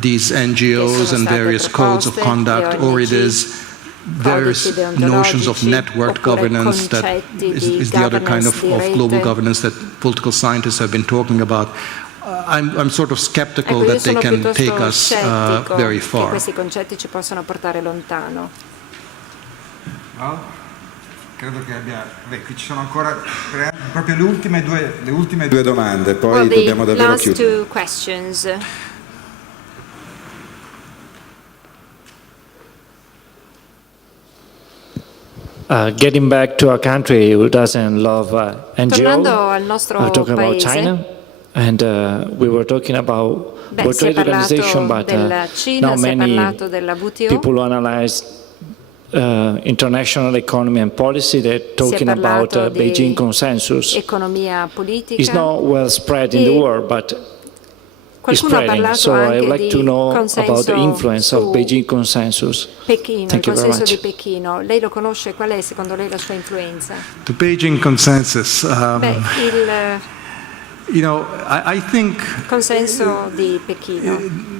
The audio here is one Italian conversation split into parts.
these NGOs and various codes of conduct, or it is various notions of network governance that is the other kind of global governance that political scientists have been talking about. I'm sort of skeptical that they can take us very far. Questi concetti ci possono portare lontano. Credo che qui ci sono ancora proprio le ultime due domande, poi dobbiamo davvero chiudere. Getting back to a country who doesn't love Tornando al nostro we're talking about paese, China, and we were talking about World si è Trade Organization, parlato but della Cina, now si è many parlato della WTO, people analyze international economy and policy. They're talking about Beijing consensus. economia politica. It's not well spread in the world, but it's spreading. So I would like to know about the influence of Beijing consensus. Pechino, Thank il you very consenso much. di Pechino. Lei lo conosce? Qual è secondo lei la sua influenza? The Beijing consensus. Il I think consenso di Pechino.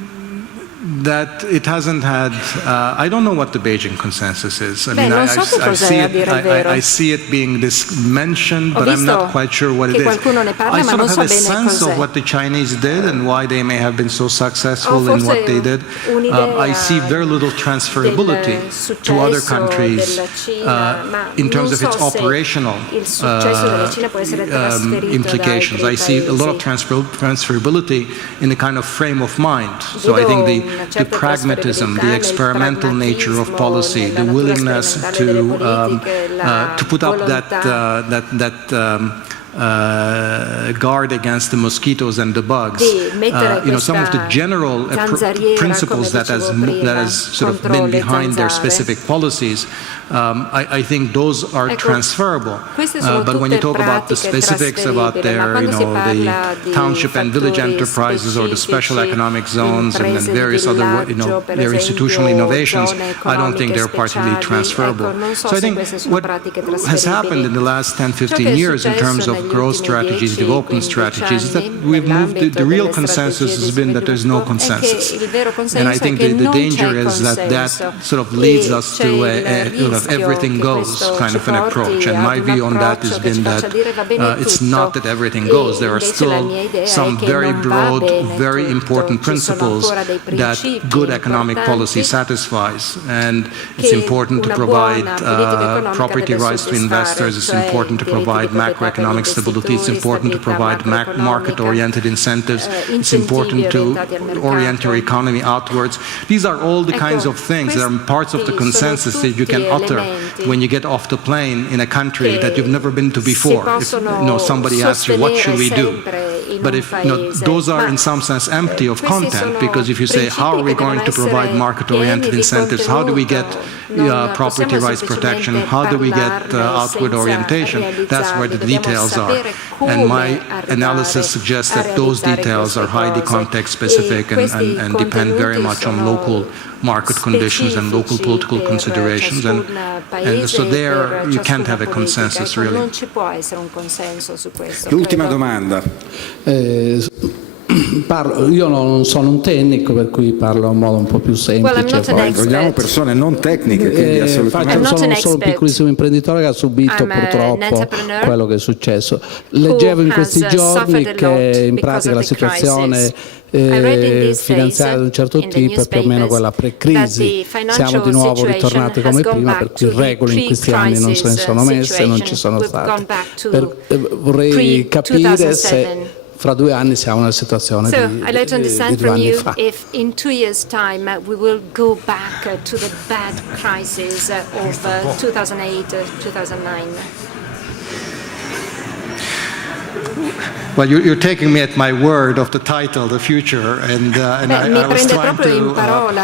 that it hasn't had, I don't know what the Beijing consensus is. I mean, non so che cos'è, a dire il vero. I see it being mentioned, but I'm not quite sure what it is. Qualcuno ne parla, I ma sort non of so have a bene sense cos'è. of what the Chinese did and why they may have been so successful in what they did. I see very little transferability to other countries in terms of its operational implications. I see a lot of transferability in the kind of frame of mind. So I think the pragmatism, the experimental nature of policy, the willingness to put up that guard against the mosquitoes and the bugs. Some of the general principles that has sort of been behind their specific policies, I think those are transferable. But when you talk about the specifics about their, the township and village enterprises or the special economic zones and various other, their institutional innovations, I don't think they're particularly transferable. So I think what has happened in the last 10, 15 years in terms of growth strategies, development strategies, is that we've moved, the real consensus has been that there's no consensus. And I think the danger is that sort of leads us to a everything goes kind of an approach. And my view on that has been that it's not that everything goes. There are still some very broad, very important principles that good economic policy satisfies. And it's important to provide property rights to investors. It's important to provide macroeconomic stability. It's important to provide market-oriented incentives. It's important to orient your economy outwards. These are all the kinds of things that are parts of the consensus that you can utter when you get off the plane in a country that you've never been to before. If somebody asks you, what should we do? But if those are in some sense empty of content, because if you say, how are we going to provide market-oriented incentives? How do we get property rights protection? How do we get outward orientation? That's where the details are. And my analysis suggests that those details are highly context-specific and depend very much on local market conditions and local political considerations. And so there you can't have a consensus, really. L'ultima domanda. Io non sono un tecnico, per cui parlo in modo un po' più semplice. Vogliamo persone non tecniche, quindi assolutamente. Sono solo un piccolissimo imprenditore che ha subito purtroppo quello che è successo. Leggevo in questi giorni che in pratica la situazione finanziaria di un certo tipo è più o meno quella pre-crisi. Siamo di nuovo ritornati come prima, per cui regole in questi anni non se ne sono messe, non ci sono state. Vorrei capire se fra 2 anni siamo nella situazione di 2 anni fa. If in 2 years' time we will go back to the bad crisis of 2008-2009. Well, you're taking me at my word of the title, the future, and I was trying to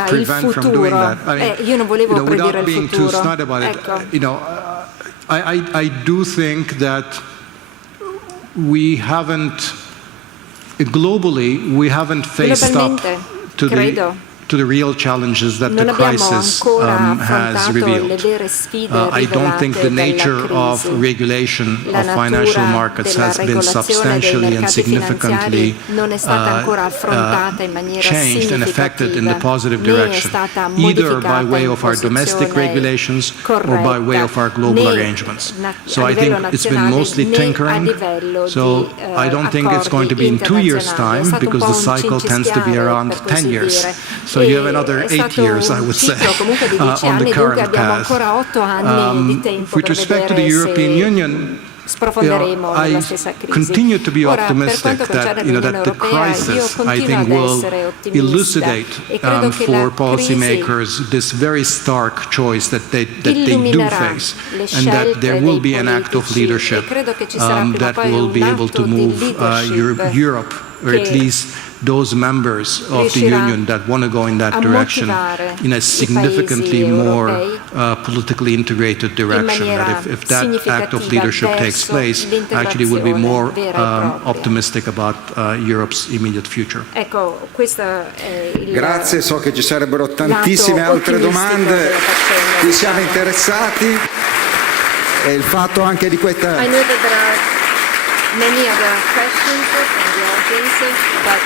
prevent from doing that. Io non volevo predire without il being too futuro. snide about it, I do think that we haven't, globally, we haven't faced up to to the real challenges that the crisis has revealed. I don't think the nature of regulation of financial markets has been substantially and significantly changed and affected in the positive direction, either by way of our domestic regulations or by way of our global arrangements. So I think it's been mostly tinkering. So I don't think it's going to be in 2 years' time, because the cycle tends to be around 10 years. So you have another 8 years, I would say, on the current path. With respect to the European Union, I continue to be optimistic that that the crisis, I think, will elucidate for policymakers this very stark choice that they do face, and that there will be an act of leadership that will be able to move Europe, or at least those members of the Union that want to go in that direction, in a significantly more politically integrated direction. That if that act of leadership takes place, actually we'll be more optimistic about Europe's immediate future. Grazie, so che ci sarebbero tantissime altre domande, qui siamo interessati, e il fatto anche di questa... Many other questions from the audience, but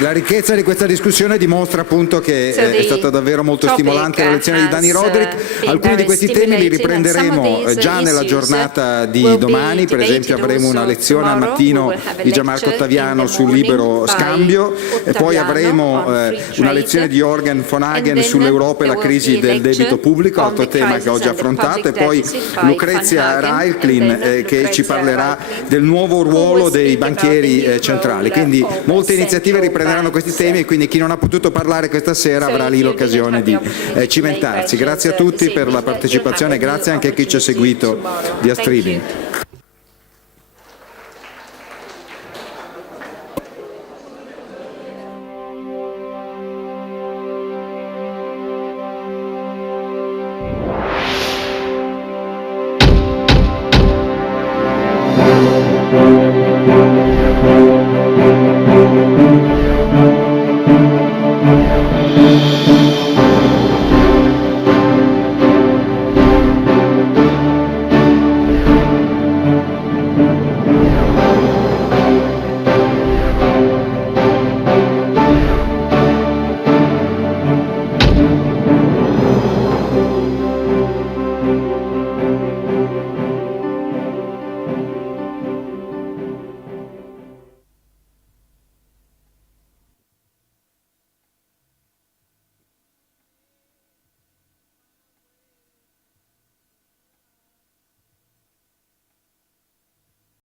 La ricchezza di questa discussione dimostra appunto che è stata davvero molto stimolante la lezione di Dani Rodrik. Alcuni di questi temi li riprenderemo già nella giornata di domani, per esempio avremo una lezione al mattino di Gianmarco Ottaviano sul libero scambio, e poi avremo una lezione di Jürgen von Hagen sull'Europa e la crisi del debito pubblico, altro tema che ho già affrontato, e poi Lucrezia Reiklin che ci parlerà del nuovo ruolo dei banchieri centrali. Quindi molte iniziative riprenderanno questi temi, e quindi chi non ha potuto parlare questa sera avrà lì l'occasione di cimentarsi. Grazie a tutti per la partecipazione, grazie anche a chi ci ha seguito via streaming.